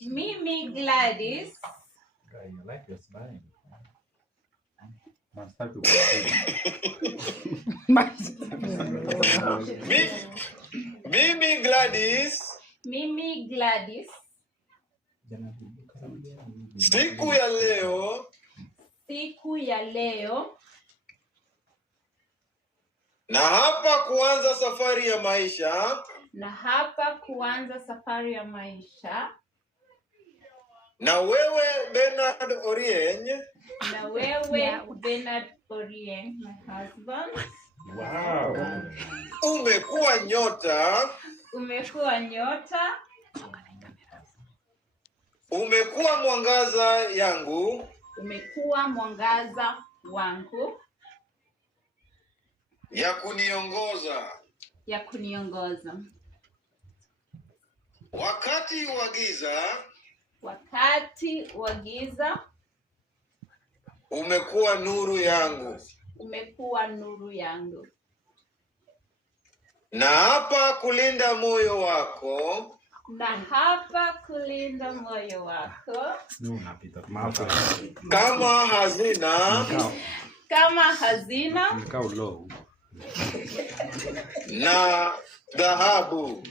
Mimi Gladys. I like your smile. Mimi Gladys. Mimi Gladys. Siku ya leo. Siku ya leo. Na hapa kuanza safari ya maisha. Na hapa kuanza safari ya maisha. Na wewe Bernard Orieng. Na wewe Bernard Orieng, my husband. Wow. Umekuwa nyota. Umekuwa nyota. Umekuwa mwangaza yangu. Umekuwa mwangaza wangu. Ya kuniongoza. Ya kuniongoza. Wakati wa giza. Wakati wa giza. Umekuwa nuru yangu. Umekuwa nuru yangu. Na hapa kulinda moyo wako. Na hapa kulinda moyo wako. Kama hazina. Kama hazina. Na dhahabu.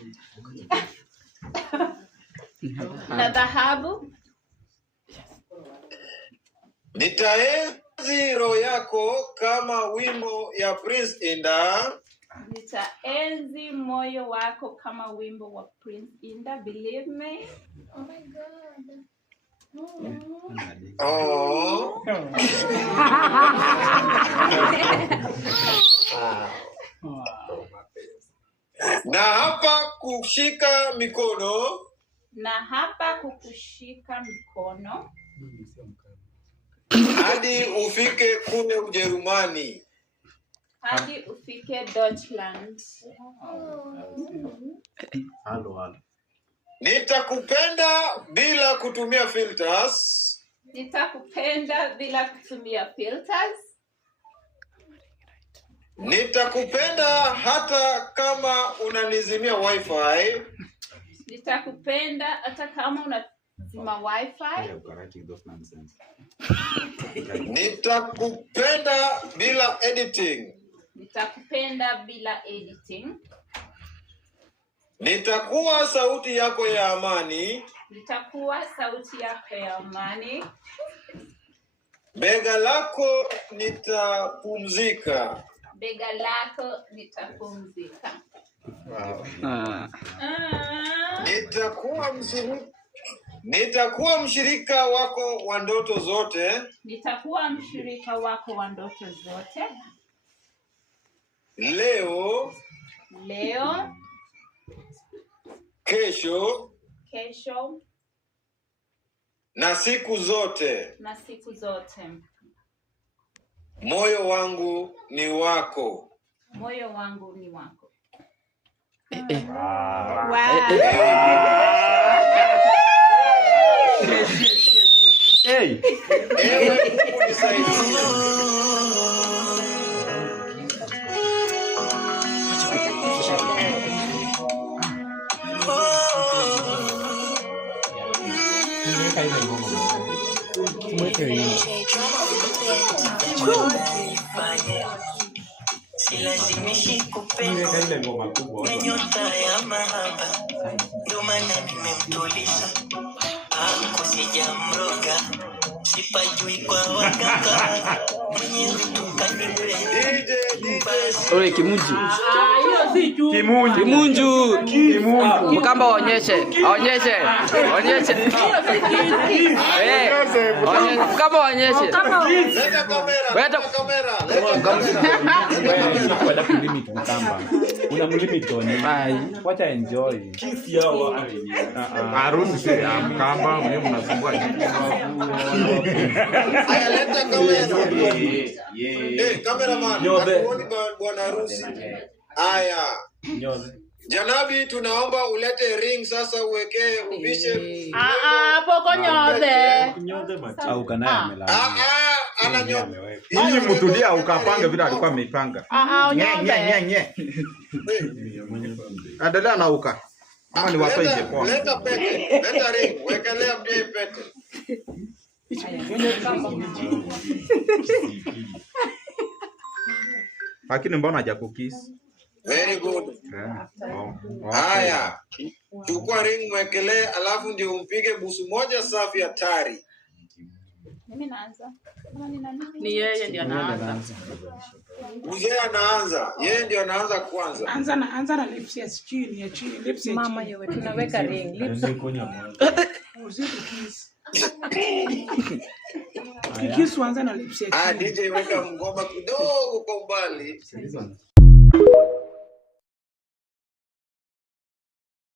Na dhahabu. Nitaenzi roho yako kama wimbo ya Prince Indah. Nitaenzi moyo wako kama wimbo wa Prince Indah. Believe me. Oh my God. Oh. Na hapa kushika mikono. Na hapa kukushika mikono. Hadi ufike kule Ujerumani. Hadi ufike Deutschland. Halo. Nitakupenda bila kutumia filters. Nitakupenda bila kutumia filters. Nitakupenda hata kama unanizimia wifi. Nitakupenda hata kama unazima wifi. Nitakupenda bila editing. Nitakupenda bila editing. Nitakuwa sauti yako ya amani. Nitakuwa sauti yako ya amani. Bega lako nitapumzika. Bega lako nitapumzika. Nitakuwa mshirika wako wa ndoto zote. Nitakuwa mshirika wako wa ndoto zote. Leo. Kesho. Na siku zote. Moyo wangu ni wako. Moyo wangu ni wako. Wow. Hey. Ewe Mungu nisaidie. Silazimishi kupenda nyota ya mahaba, ndo maana nimemtuliza hapo, sijamroga, sipajui kwa waganga, mwenyewe tukanipenda. Ole Kimunju. Kimunju. Mkamba waonyeshe. Mkamba waonyeshe. Leta kamera. Wala kulimit mkamba. Una mlimit on. Wacha enjoy. Kiss yao. Harusi si ya mkamba, mwenye mnasumbua. Aya, leta kamera. Cameraman. Atuoni bwana harusi. Aya. Janabi, tunaomba ulete ring sasa, uwekee uvishe. Poko nyode. Au kana amelala. Ananyoa. Ili mtulia ukapange vile alikuwa ameipanga. Nyode. Endelea na uka. Ama ni watu nje kwa. Leta pete, leta ring, wekelea mjei pete. Lakini mbona hajakukis? Very good. Haya. Chukua ring mwekelee, alafu ndio umpige busu moja safi hatari. Mimi naanza. Ni yeye ndiye anaanza. Mzee anaanza. Yeye ndio anaanza kwanza. Anza na lips ya chini ya chini, lips ya Mama yewe tunaweka ring. Lips. Kikisu anza na lips ya chini. DJ weka ngoma kidogo kwa umbali.